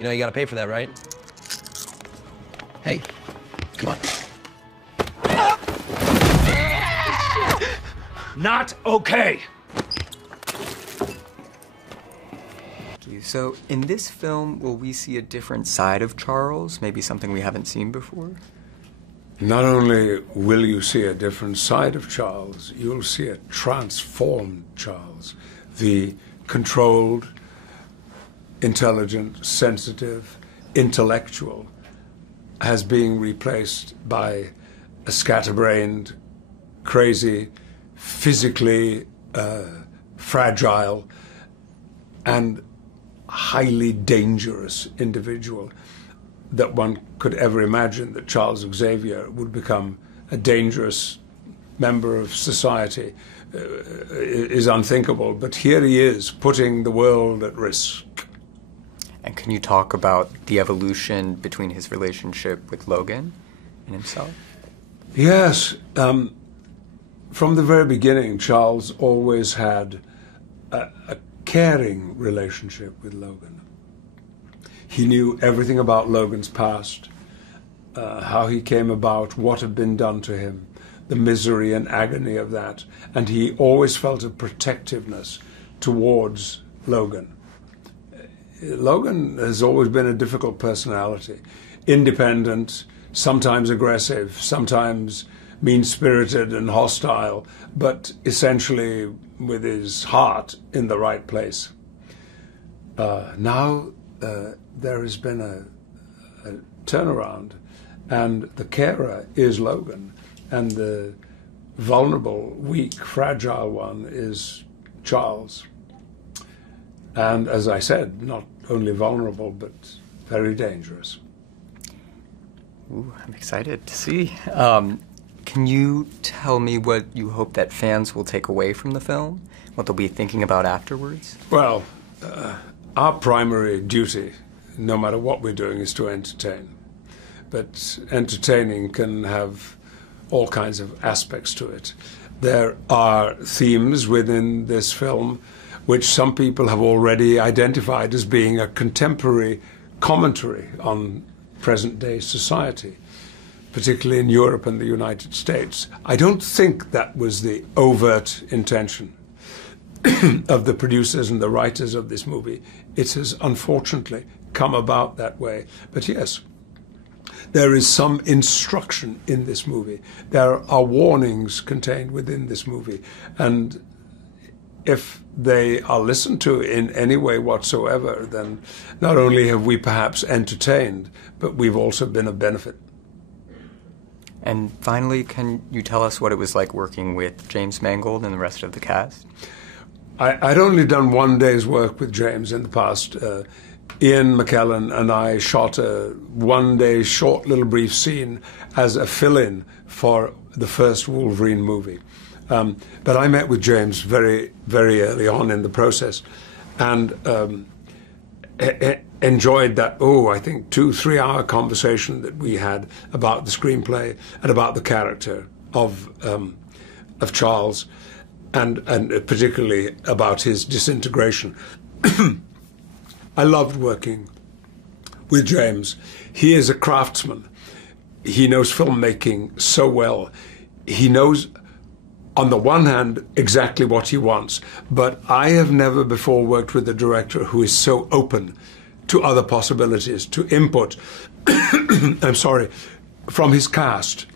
You know you gotta pay for that, right? Hey, come on. Not okay! So, in this film, will we see a different side of Charles? Maybe something we haven't seen before? Not only will you see a different side of Charles, you'll see a transformed Charles. The controlled, intelligent, sensitive, intellectual has being replaced by a scatterbrained, crazy, physically fragile, and highly dangerous individual that one could ever imagine that Charles Xavier would become a dangerous member of society is unthinkable. But here he is, putting the world at risk. And can you talk about the evolution between his relationship with Logan and himself? Yes. From the very beginning, Charles always had a caring relationship with Logan. He knew everything about Logan's past, how he came about, what had been done to him, the misery and agony of that, and he always felt a protectiveness towards Logan. Logan has always been a difficult personality, independent, sometimes aggressive, sometimes mean-spirited and hostile, but essentially with his heart in the right place. Now there has been a turnaround, and the carer is Logan, and the vulnerable, weak, fragile one is Charles. And as I said, not only vulnerable, but very dangerous. Ooh, I'm excited to see. Can you tell me what you hope that fans will take away from the film? What they'll be thinking about afterwards? Well, our primary duty, no matter what we're doing, is to entertain. But entertaining can have all kinds of aspects to it. There are themes within this film which some people have already identified as being a contemporary commentary on present-day society, particularly in Europe and the United States. I don't think that was the overt intention of the producers and the writers of this movie. It has unfortunately come about that way. But yes, there is some instruction in this movie. There are warnings contained within this movie. And if they are listened to in any way whatsoever, then not only have we perhaps entertained, but we've also been of benefit. And finally, can you tell us what it was like working with James Mangold and the rest of the cast? I'd only done one day's work with James in the past. Ian McKellen and I shot a one-day short little brief scene as a fill-in for the first Wolverine movie. But I met with James very, very early on in the process, and enjoyed that, I think 2-3 hour conversation that we had about the screenplay and about the character of Charles, and particularly about his disintegration. I loved working with James. He is a craftsman. He knows filmmaking so well. He knows, on the one hand, exactly what he wants, but I have never before worked with a director who is so open to other possibilities, to input, I'm sorry, from his cast,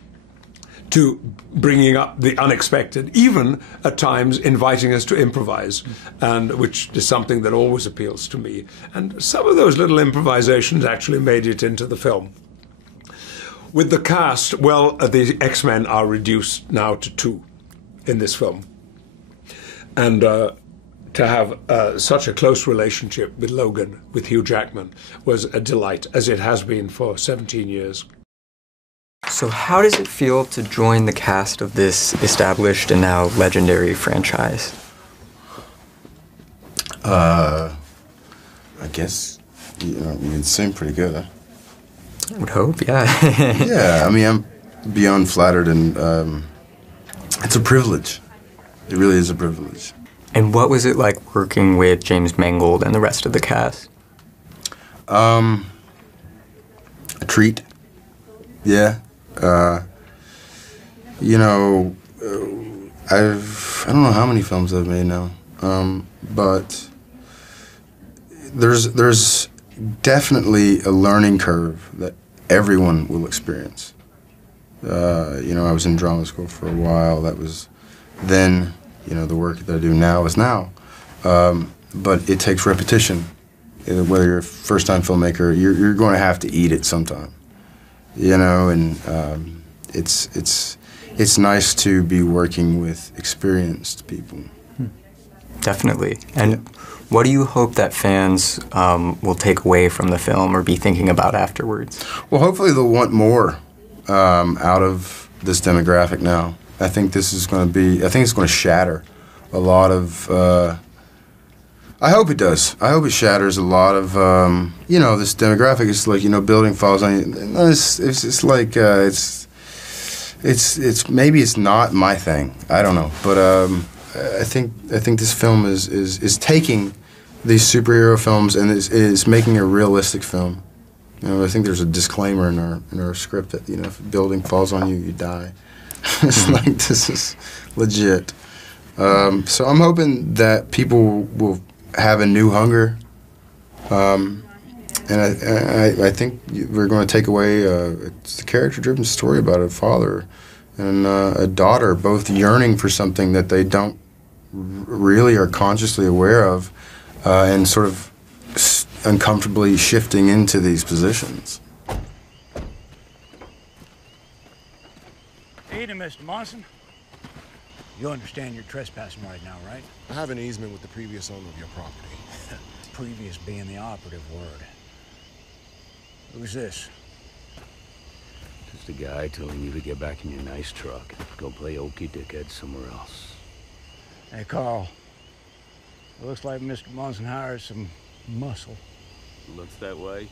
to bringing up the unexpected, even at times inviting us to improvise, and which is something that always appeals to me. And some of those little improvisations actually made it into the film. With the cast, well, the X-Men are reduced now to 2 in this film. And to have such a close relationship with Logan, with Hugh Jackman, was a delight, as it has been for 17 years. So how does it feel to join the cast of this established and now legendary franchise? I guess, you can sing pretty good, huh? I would hope, yeah. Yeah, I mean, I'm beyond flattered, and it's a privilege. It really is a privilege. And what was it like working with James Mangold and the rest of the cast? A treat. Yeah. You know, I don't know how many films I've made now, but there's definitely a learning curve that everyone will experience. You know, I was in drama school for a while. That was then. You know, the work that I do now is now. But it takes repetition. Whether you're a first-time filmmaker, you're going to have to eat it sometime. You know, and it's nice to be working with experienced people. Definitely. And what do you hope that fans will take away from the film or be thinking about afterwards? Well, hopefully they'll want more out of this demographic now. I think this is going to be, I think it's going to shatter a lot of, I hope it does. I hope it shatters a lot of, you know, this demographic. It's like, you know, building falls on you. It's like, it's maybe it's not my thing. I don't know. But I think this film is taking these superhero films and is making a realistic film. You know, I think there's a disclaimer in our script that, you know, if a building falls on you, you die. It's like, this is legit. So I'm hoping that people will have a new hunger, and I think we're going to take away it's a character-driven story about a father and a daughter both yearning for something that they don't really are consciously aware of, and sort of uncomfortably shifting into these positions. Evening, Mr. Monson. You understand you're trespassing right now, right? I have an easement with the previous owner of your property. Previous being the operative word. Who's this? Just a guy telling you to get back in your nice truck and go play okey dickhead somewhere else. Hey, Carl. It looks like Mr. Monson hires some muscle. Looks that way.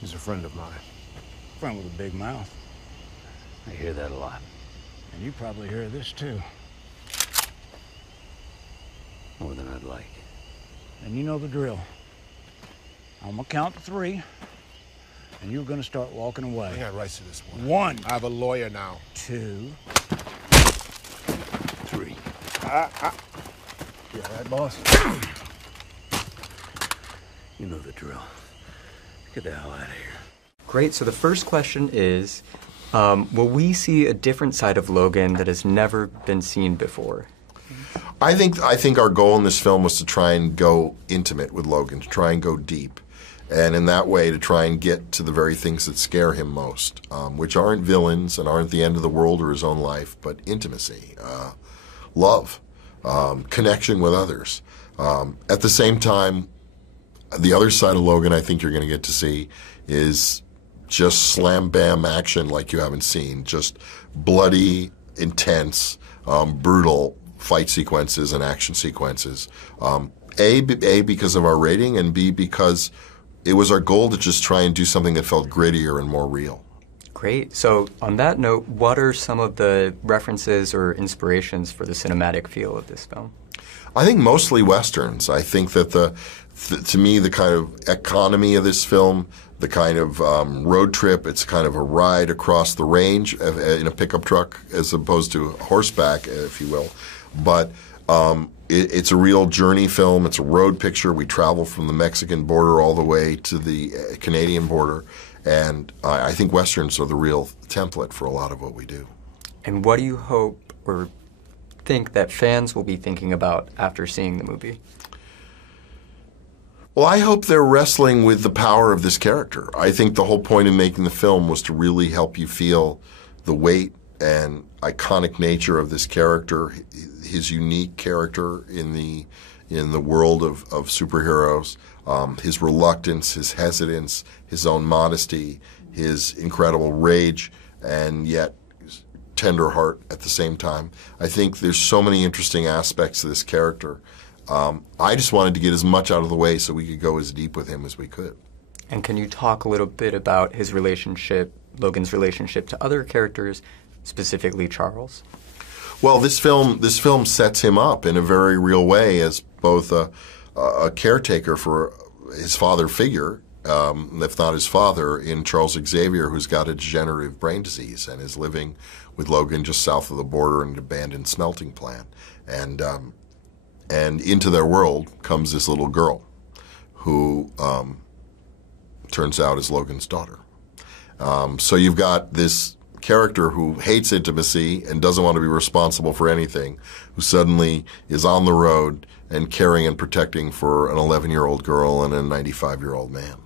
He's a friend of mine. Friend with a big mouth. I hear that a lot. And you probably hear this, too. More than I'd like. And you know the drill. I'm gonna count to 3, and you're gonna start walking away. I got rights to this one. 1. I have a lawyer now. 2. 3. You all right, boss? You know the drill. Get the hell out of here. Great. So the first question is, will we see a different side of Logan that has never been seen before? I think our goal in this film was to try and go intimate with Logan, to try and go deep, and in that way to try and get to the very things that scare him most, which aren't villains and aren't the end of the world or his own life, but intimacy, love, connection with others. At the same time, the other side of Logan I think you're going to get to see is just slam-bam action like you haven't seen, just bloody, intense, brutal fight sequences and action sequences. A, because of our rating, and B, because it was our goal to just try and do something that felt grittier and more real. Great. So on that note, what are some of the references or inspirations for the cinematic feel of this film? I think mostly Westerns. I think that to me, the kind of economy of this film, the kind of road trip, it's kind of a ride across the range in a pickup truck as opposed to horseback, if you will. But it's a real journey film. It's a road picture. We travel from the Mexican border all the way to the Canadian border. And I think Westerns are the real template for a lot of what we do. And what do you hope or think that fans will be thinking about after seeing the movie? Well, I hope they're wrestling with the power of this character. I think the whole point of making the film was to really help you feel the weight and iconic nature of this character, his unique character in the world of superheroes, his reluctance, his hesitance, his own modesty, his incredible rage, and yet tender heart at the same time. I think there's so many interesting aspects to this character. I just wanted to get as much out of the way so we could go as deep with him as we could. And can you talk a little bit about his relationship, Logan's relationship to other characters, specifically Charles? Well, this film sets him up in a very real way as both a caretaker for his father figure if not his father, in Charles Xavier, who's got a degenerative brain disease and is living with Logan just south of the border in an abandoned smelting plant. And into their world comes this little girl who turns out is Logan's daughter. So you've got this character who hates intimacy and doesn't want to be responsible for anything, who suddenly is on the road and caring and protecting for an 11-year-old girl and a 95-year-old man.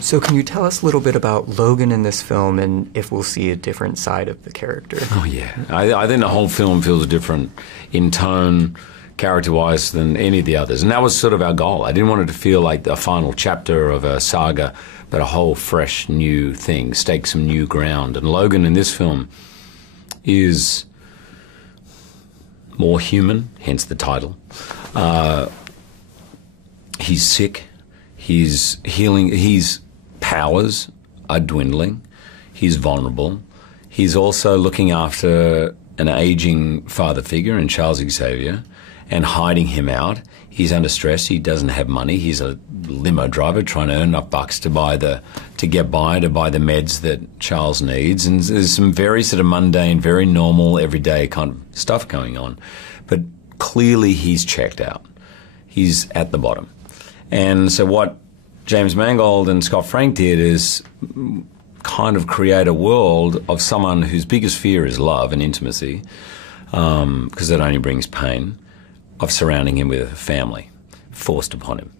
So can you tell us a little bit about Logan in this film and if we'll see a different side of the character? Oh, yeah. I think the whole film feels different in tone, character-wise, than any of the others. And that was sort of our goal. I didn't want it to feel like the final chapter of a saga, but a whole fresh new thing, stake some new ground. And Logan in this film is more human, hence the title. He's sick. He's healing. His powers are dwindling. He's vulnerable. He's also looking after an aging father figure in Charles Xavier and hiding him out. He's under stress. He doesn't have money. He's a limo driver trying to earn enough bucks to buy the meds that Charles needs. And there's some very sort of mundane, very normal, everyday kind of stuff going on. But clearly he's checked out. He's at the bottom. And so what James Mangold and Scott Frank did is kind of create a world of someone whose biggest fear is love and intimacy, because that only brings pain, of surrounding him with a family forced upon him.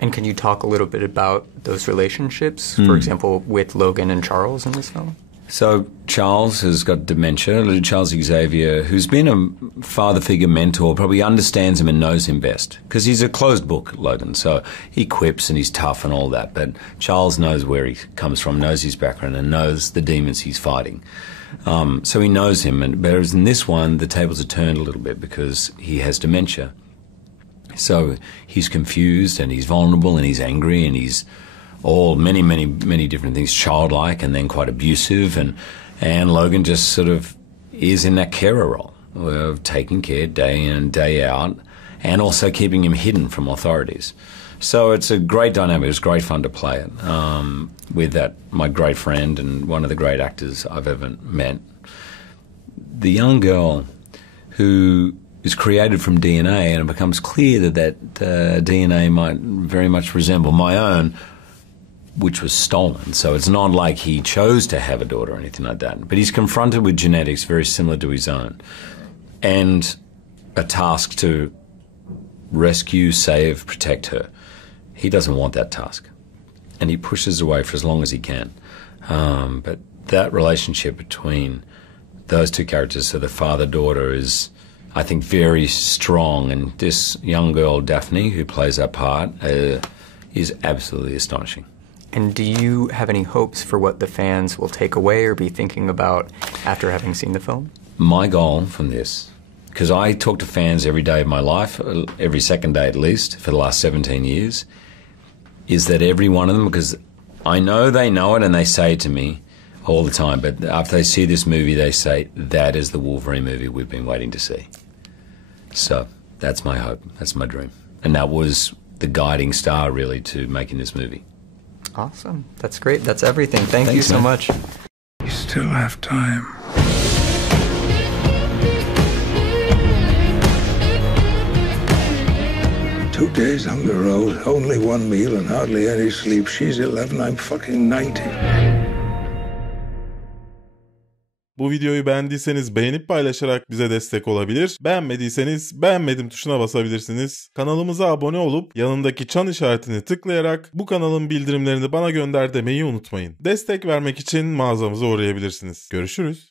And can you talk a little bit about those relationships, for example, with Logan and Charles in this film? So Charles has got dementia. Charles Xavier, who's been a father figure mentor, probably understands him and knows him best. Because he's a closed book, Logan. So he quips and he's tough and all that. But Charles knows where he comes from, knows his background, and knows the demons he's fighting. So he knows him. And whereas in this one, the tables are turned a little bit because he has dementia. So he's confused and he's vulnerable and he's angry and he's all many different things, childlike and then quite abusive, and Logan just sort of is in that carer role of taking care day in and day out and also keeping him hidden from authorities. So it's a great dynamic. It was great fun to play it with that, my great friend and one of the great actors I've ever met. The young girl who is created from DNA, and it becomes clear that DNA might very much resemble my own, which was stolen. So it's not like he chose to have a daughter or anything like that. But he's confronted with genetics very similar to his own and a task to rescue, save, protect her. He doesn't want that task. And he pushes away for as long as he can. But that relationship between those two characters, so the father-daughter, is, I think, very strong. And this young girl, Daphne, who plays that part, is absolutely astonishing. And do you have any hopes for what the fans will take away or be thinking about after having seen the film? My goal from this, because I talk to fans every day of my life, every second day at least, for the last 17 years, is that every one of them, because I know they know it and they say it to me all the time, but after they see this movie, they say, that is the Wolverine movie we've been waiting to see. So that's my hope, that's my dream. And that was the guiding star, really, to making this movie. Awesome. That's great. That's everything. Thank Thanks, you so man. much. You still have time. 2 days on the road, only one meal and hardly any sleep. She's 11, I'm fucking 90. Bu videoyu beğendiyseniz beğenip paylaşarak bize destek olabilir. Beğenmediyseniz beğenmedim tuşuna basabilirsiniz. Kanalımıza abone olup yanındaki çan işaretini tıklayarak bu kanalın bildirimlerini bana gönder demeyi unutmayın. Destek vermek için mağazamıza uğrayabilirsiniz. Görüşürüz.